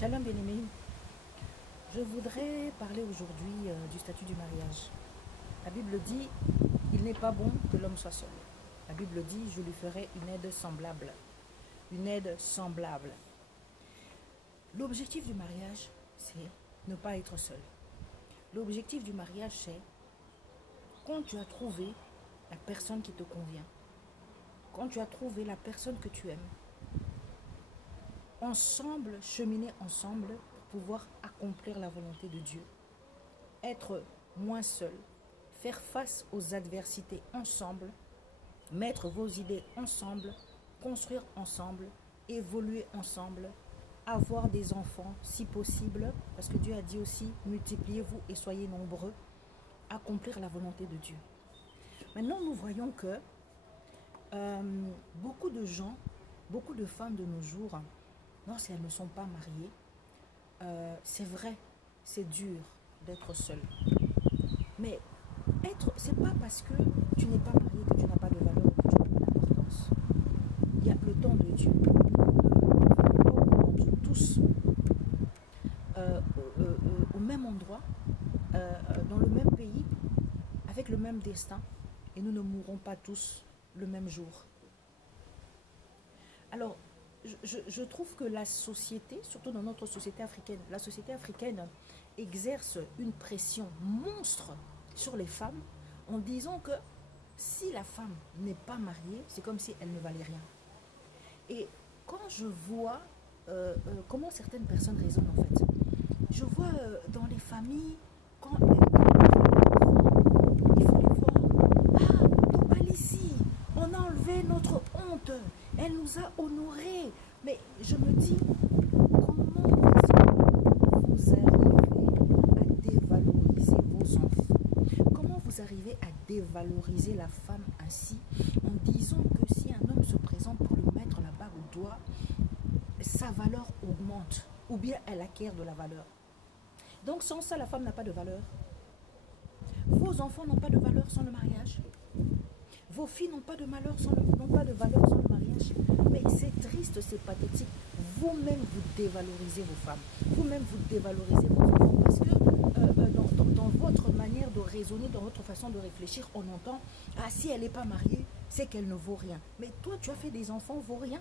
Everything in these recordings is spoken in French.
Shalom bien-aimés, je voudrais parler aujourd'hui du statut du mariage. La Bible dit, il n'est pas bon que l'homme soit seul. La Bible dit, je lui ferai une aide semblable. Une aide semblable. L'objectif du mariage, c'est ne pas être seul. L'objectif du mariage, c'est quand tu as trouvé la personne qui te convient, quand tu as trouvé la personne que tu aimes, ensemble, cheminer ensemble pour pouvoir accomplir la volonté de Dieu. Être moins seul, faire face aux adversités ensemble, mettre vos idées ensemble, construire ensemble, évoluer ensemble, avoir des enfants si possible, parce que Dieu a dit aussi, multipliez-vous et soyez nombreux, accomplir la volonté de Dieu. Maintenant, nous voyons que beaucoup de gens, beaucoup de femmes de nos jours, lorsqu'elles ne sont pas mariées, c'est vrai, c'est dur d'être seule. Mais c'est pas parce que tu n'es pas marié que tu n'as pas de valeur ou que tu n'as pas d'importance. Il y a le temps de Dieu. Nous sommes tous au même endroit, dans le même pays, avec le même destin, et nous ne mourrons pas tous le même jour. Alors, je trouve que la société, surtout dans notre société africaine, la société africaine exerce une pression monstre sur les femmes en disant que si la femme n'est pas mariée, c'est comme si elle ne valait rien. Et quand je vois comment certaines personnes raisonnent en fait, je vois dans les familles, quand il faut les voir. Ah, Toubalissi, on a enlevé notre honte, elle nous a honorés. Mais je me dis, comment est-ce que vous arrivez à dévaloriser vos enfants? Comment vous arrivez à dévaloriser la femme ainsi en disant que si un homme se présente pour lui mettre la bague au doigt, sa valeur augmente ou bien elle acquiert de la valeur? Donc sans ça, la femme n'a pas de valeur. Vos enfants n'ont pas de valeur sans le mariage. Vos filles n'ont pas de valeur sans le mariage. Mais c'est triste, c'est pathétique. Vous-même, vous dévalorisez vos femmes. Vous-même, vous dévalorisez vos enfants. Parce que dans votre manière de raisonner, dans votre façon de réfléchir, on entend, ah, si elle n'est pas mariée, c'est qu'elle ne vaut rien. Mais toi, tu as fait des enfants, vaut rien.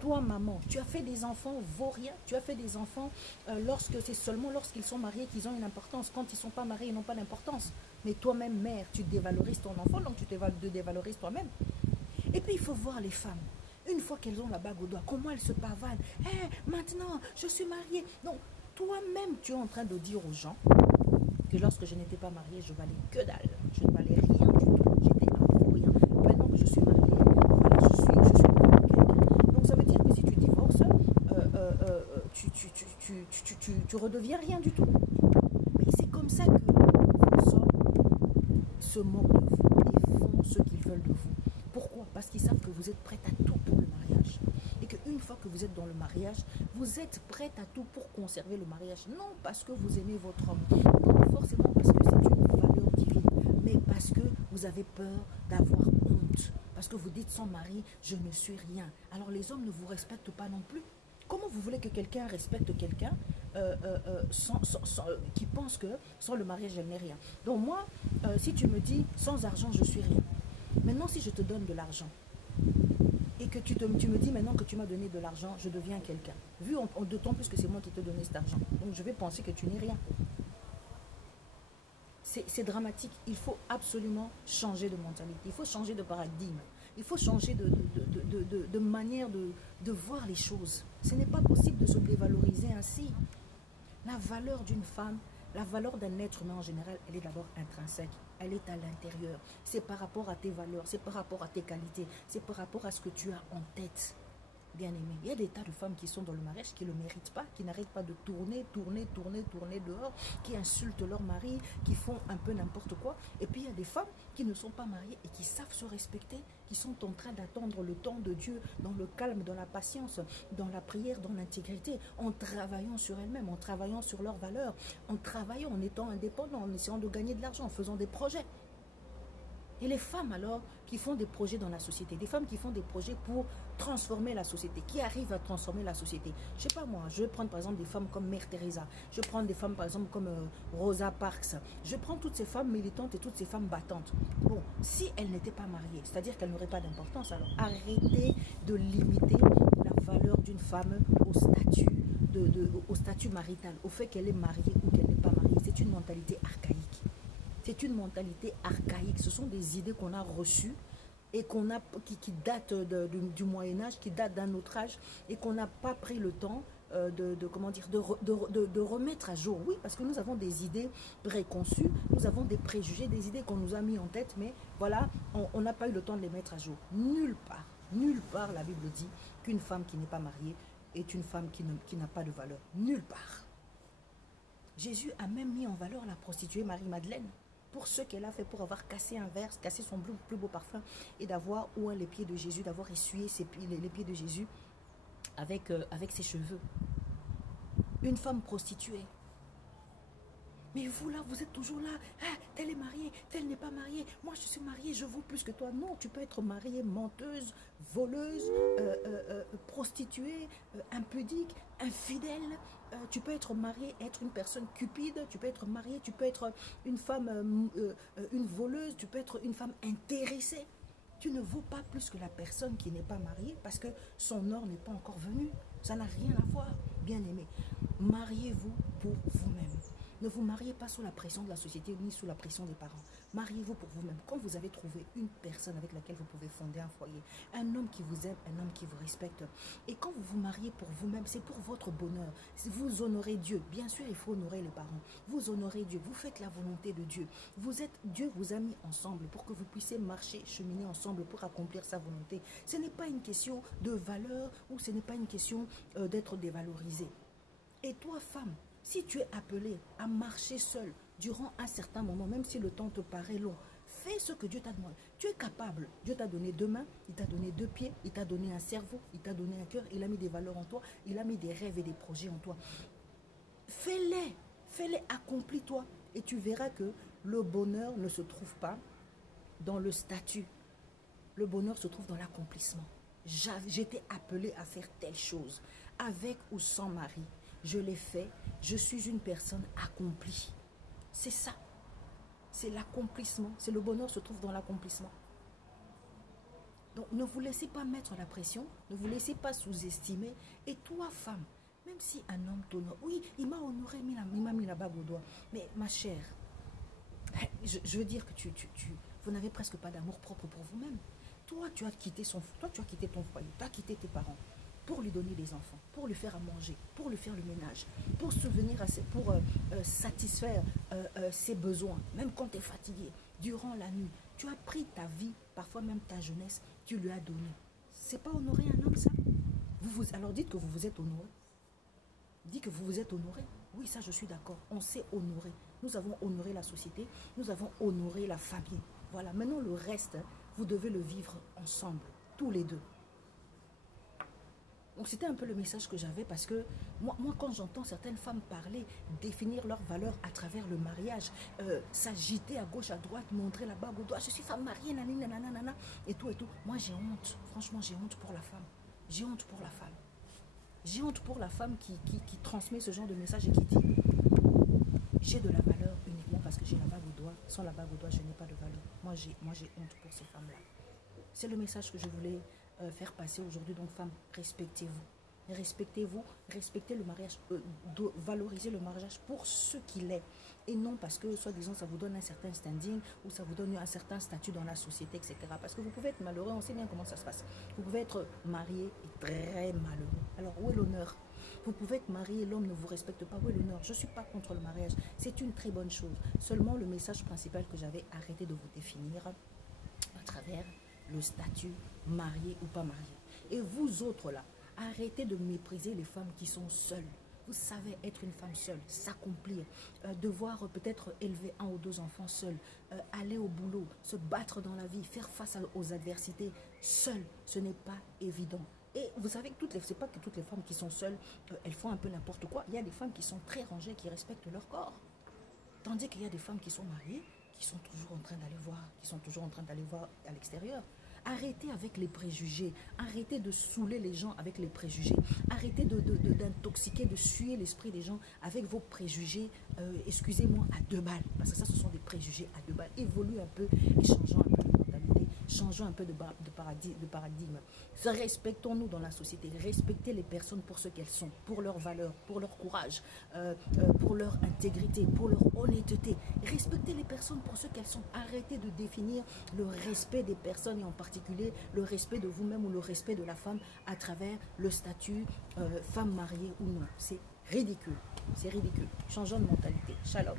Toi, maman, tu as fait des enfants, vaut rien. Tu as fait des enfants c'est seulement lorsqu'ils sont mariés qu'ils ont une importance. Quand ils ne sont pas mariés, ils n'ont pas d'importance. Mais toi-même, mère, tu dévalorises ton enfant, donc tu te dévalorises toi-même. Et puis, il faut voir les femmes. Une fois qu'elles ont la bague au doigt, comment elles se pavanent. Maintenant, je suis mariée. Donc, toi-même, tu es en train de dire aux gens que lorsque je n'étais pas mariée, je valais que dalle. Je ne valais rien du tout. J'étais un faux rien. Maintenant que je suis mariée, voilà, je suis quelqu'un. Donc, ça veut dire que si tu divorces, tu redeviens rien du tout. Mais c'est comme ça que vos hommes se moquent de vous et font ce qu'ils veulent de vous. Pourquoi? Parce qu'ils savent que vous êtes prête à tout pour le mariage. Et qu'une fois que vous êtes dans le mariage, vous êtes prête à tout pour conserver le mariage. Non parce que vous aimez votre homme, non forcément parce que c'est une valeur divine, mais parce que vous avez peur d'avoir honte. Parce que vous dites sans mari, je ne suis rien. Alors les hommes ne vous respectent pas non plus. Comment vous voulez que quelqu'un respecte quelqu'un qui pense que sans le mariage, elle n'est rien? Donc moi, si tu me dis, sans argent, je suis rien. Maintenant, si je te donne de l'argent et que tu me dis maintenant que tu m'as donné de l'argent, je deviens quelqu'un. D'autant plus que c'est moi qui te donnais cet argent. Donc je vais penser que tu n'es rien. C'est dramatique. Il faut absolument changer de mentalité. Il faut changer de paradigme. Il faut changer de manière de voir les choses. Ce n'est pas possible de se dévaloriser ainsi. La valeur d'une femme, la valeur d'un être humain en général, elle est d'abord intrinsèque. Elle est à l'intérieur. C'est par rapport à tes valeurs, c'est par rapport à tes qualités, c'est par rapport à ce que tu as en tête. Bien aimé. Il y a des tas de femmes qui sont dans le mariage qui ne le méritent pas, qui n'arrêtent pas de tourner dehors, qui insultent leur mari, qui font un peu n'importe quoi. Et puis il y a des femmes qui ne sont pas mariées et qui savent se respecter, qui sont en train d'attendre le temps de Dieu dans le calme, dans la patience, dans la prière, dans l'intégrité, en travaillant sur elles-mêmes, en travaillant sur leurs valeurs, en travaillant, en étant indépendants, en essayant de gagner de l'argent, en faisant des projets. Et les femmes alors qui font des projets dans la société, des femmes qui font des projets pour transformer la société, qui arrivent à transformer la société. Je sais pas moi, je vais prendre par exemple des femmes comme Mère Teresa, je vais prendre des femmes par exemple comme Rosa Parks, je prends toutes ces femmes militantes et toutes ces femmes battantes. Bon, si elles n'étaient pas mariées, c'est-à-dire qu'elles n'auraient pas d'importance, alors arrêtez de limiter la valeur d'une femme au statut marital, au fait qu'elle est mariée ou qu'elle n'est pas mariée. C'est une mentalité archaïque. C'est une mentalité archaïque. Ce sont des idées qu'on a reçues et qui datent du Moyen-Âge, qui datent d'un autre âge et qu'on n'a pas pris le temps de remettre à jour. Oui, parce que nous avons des idées préconçues, nous avons des préjugés, des idées qu'on nous a mis en tête, mais voilà, on n'a pas eu le temps de les mettre à jour. Nulle part, la Bible dit qu'une femme qui n'est pas mariée est une femme qui n'a pas de valeur. Nulle part. Jésus a même mis en valeur la prostituée Marie-Madeleine pour ce qu'elle a fait, pour avoir cassé un verre, cassé son plus beau parfum et d'avoir oué les pieds de Jésus, d'avoir essuyé les pieds de Jésus avec ses cheveux. Une femme prostituée. Mais vous là, vous êtes toujours là. Ah, telle est mariée, telle n'est pas mariée. Moi, je suis mariée, je vaux plus que toi. Non, tu peux être mariée menteuse, voleuse, prostituée, impudique, infidèle. Tu peux être mariée, être une personne cupide. Tu peux être mariée, tu peux être une femme, une voleuse. Tu peux être une femme intéressée. Tu ne vaux pas plus que la personne qui n'est pas mariée parce que son heure n'est pas encore venue. Ça n'a rien à voir, bien aimé. Mariez-vous pour vous-même. Ne vous mariez pas sous la pression de la société ni sous la pression des parents. Mariez-vous pour vous-même. Quand vous avez trouvé une personne avec laquelle vous pouvez fonder un foyer, un homme qui vous aime, un homme qui vous respecte. Et quand vous vous mariez pour vous-même, c'est pour votre bonheur. Vous honorez Dieu. Bien sûr, il faut honorer les parents. Vous honorez Dieu. Vous faites la volonté de Dieu. Dieu vous a mis ensemble pour que vous puissiez marcher, cheminer ensemble pour accomplir sa volonté. Ce n'est pas une question de valeur ou ce n'est pas une question d'être dévalorisé. Et toi, femme, si tu es appelée à marcher seule durant un certain moment, même si le temps te paraît long, fais ce que Dieu t'a demandé. Tu es capable. Dieu t'a donné 2 mains, il t'a donné 2 pieds, il t'a donné un cerveau, il t'a donné un cœur, il a mis des valeurs en toi, il a mis des rêves et des projets en toi. Fais-les, accomplis-toi. Et tu verras que le bonheur ne se trouve pas dans le statut. Le bonheur se trouve dans l'accomplissement. J'étais appelée à faire telle chose, avec ou sans mari. Je l'ai fait, je suis une personne accomplie. C'est ça. C'est l'accomplissement. C'est le bonheur se trouve dans l'accomplissement. Donc ne vous laissez pas mettre la pression, ne vous laissez pas sous-estimer. Et toi, femme, même si un homme t'honore, oui, il m'a honoré, il m'a mis la bague au doigt. Mais ma chère, je veux dire que vous n'avez presque pas d'amour propre pour vous-même. Toi, tu as quitté ton foyer, tu as quitté tes parents pour lui donner des enfants, pour lui faire à manger, pour lui faire le ménage, pour satisfaire ses besoins, même quand tu es fatigué, durant la nuit. Tu as pris ta vie, parfois même ta jeunesse, tu lui as donné. C'est pas honorer un homme, ça? Alors dites que vous vous êtes honoré. Dites que vous vous êtes honoré. Oui, ça je suis d'accord. On s'est honoré. Nous avons honoré la société, nous avons honoré la famille. Voilà, maintenant le reste, vous devez le vivre ensemble, tous les deux. Donc c'était un peu le message que j'avais parce que moi quand j'entends certaines femmes parler, définir leurs valeurs à travers le mariage, s'agiter à gauche, à droite, montrer la bague au doigt, je suis femme mariée, nanana, et tout, moi j'ai honte, franchement j'ai honte pour la femme, j'ai honte pour la femme. J'ai honte pour la femme qui transmet ce genre de message et qui dit j'ai de la valeur uniquement parce que j'ai la bague au doigt, sans la bague au doigt je n'ai pas de valeur. Moi j'ai honte pour ces femmes-là. C'est le message que je voulais faire passer aujourd'hui. Donc femmes, respectez-vous. Respectez-vous, respectez le mariage, valorisez le mariage pour ce qu'il est. Et non parce que, soi-disant, ça vous donne un certain standing ou ça vous donne un certain statut dans la société, etc. Parce que vous pouvez être malheureux, on sait bien comment ça se passe. Vous pouvez être marié et très malheureux. Alors, où est l'honneur? Vous pouvez être marié et l'homme ne vous respecte pas. Où est l'honneur? Je ne suis pas contre le mariage. C'est une très bonne chose. Seulement, le message principal que j'avais arrêté de vous définir à travers le statut marié ou pas marié. Et vous autres là, arrêtez de mépriser les femmes qui sont seules. Vous savez être une femme seule, s'accomplir, devoir peut-être élever 1 ou 2 enfants seuls, aller au boulot, se battre dans la vie, faire face aux adversités. Seule, ce n'est pas évident. Et vous savez que c'est pas que toutes les femmes qui sont seules, elles font un peu n'importe quoi. Il y a des femmes qui sont très rangées, qui respectent leur corps. Tandis qu'il y a des femmes qui sont mariées, qui sont toujours en train d'aller voir à l'extérieur. Arrêtez avec les préjugés. Arrêtez de saouler les gens avec les préjugés. Arrêtez d'intoxiquer, de suer l'esprit des gens avec vos préjugés, excusez-moi, à 2 balles. Parce que ça, ce sont des préjugés à 2 balles. Évoluez un peu et changeons un peu de mentalité. Changeons un peu de paradigme. Respectons-nous dans la société. Respectez les personnes pour ce qu'elles sont, pour leurs valeurs, pour leur courage, pour leur intégrité, pour leur honnêteté. Respectez les personnes pour ce qu'elles sont. Arrêtez de définir le respect des personnes et en particulier le respect de vous-même ou le respect de la femme à travers le statut femme mariée ou non. C'est ridicule. C'est ridicule. Changeons de mentalité. Shalom.